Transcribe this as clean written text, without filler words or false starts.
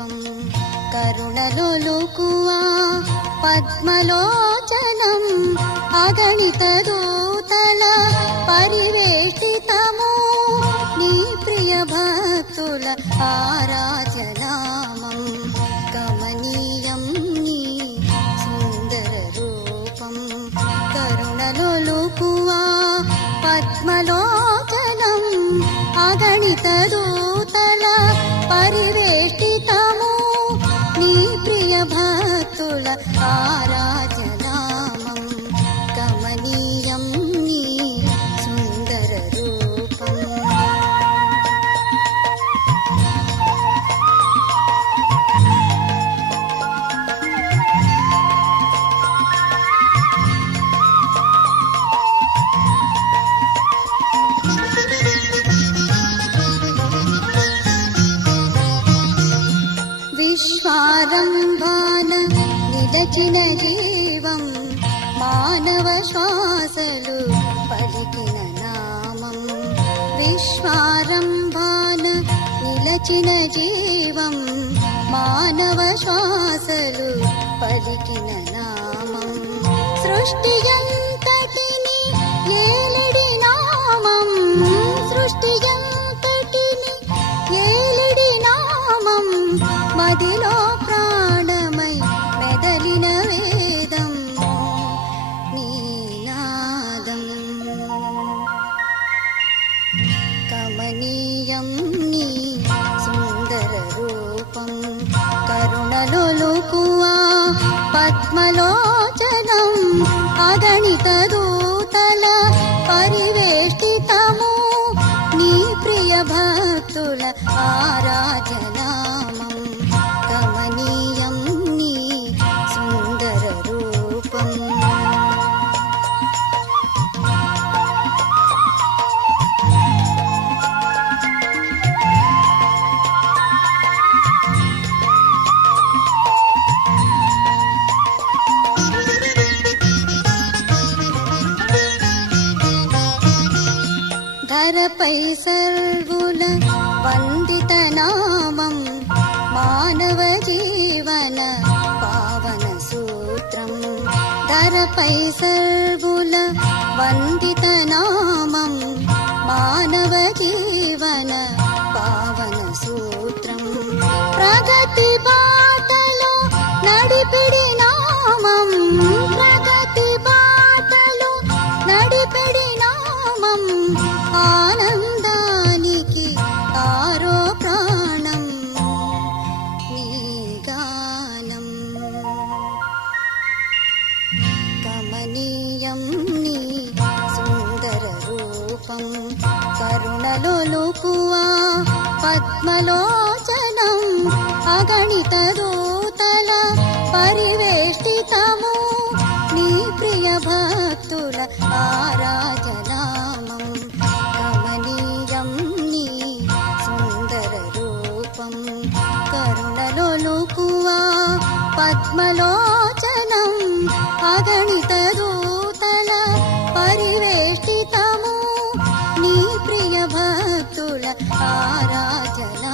రూపం కరుణలొలుకువా పద్మలోచనం అగణిత దూతల పరివేష్టితము నీ ప్రియ భక్తుల ఆరాధనామం కమనీయం నీ సుందర రూపం కరుణలొలుకువా పద్మలోచనం అగణిత దూతల పరివేష్టితము నీ ప్రియ భక్తుల ఆరాధనామం కమనీయం నీ సుందర రూపం విశ్వారంభాన నిలచిన జీవం మానవ శ్వాసలు పలికిన నామం విశ్వారంభాన నిలచిన జీవం మానవ శ్వాసలు పలికిన నామం సృష్టియంతటిని ఏలిడి నామం సృష్టియంతటిని ఏలిడి నామం మదిలో ప్రాణమై మెదలిన వేదం నీనాదం కమనీయం నీ సుందర రూపం కరుణలొలుకువా పద్మలోచనం అగణిత దూతల పరివేష్టితము నీ ప్రియ భక్తుల ఆరాధనామం కమనీయం నీ సుందర రూపం ధరపై సర్వుల వందిత నామం మానవ జీవన పావన సూత్రం ధరపై సర్వుల వందిత నామం మానవ జీవన పావన సూత్రం ప్రగతి బాటలో నడిపిడి నామం ప్రగతి బాటలో నడిపిడి నామం ఆనందానికి ఆరో ప్రాణం నీ గానం కమనీయం నీ సుందర రూపం కరుణలొలుకువా పద్మలోచనం అగణిత దూతల పరివేష్టితము నీ ప్రియ భక్తుల ఆరాధనామం కమనీయం నీ సుందర రూపం కరుణలొలుకువా పద్మలోచనం అగణిత దూతల పరివేష్టితము నీ ప్రియ భక్తుల ఆరాధన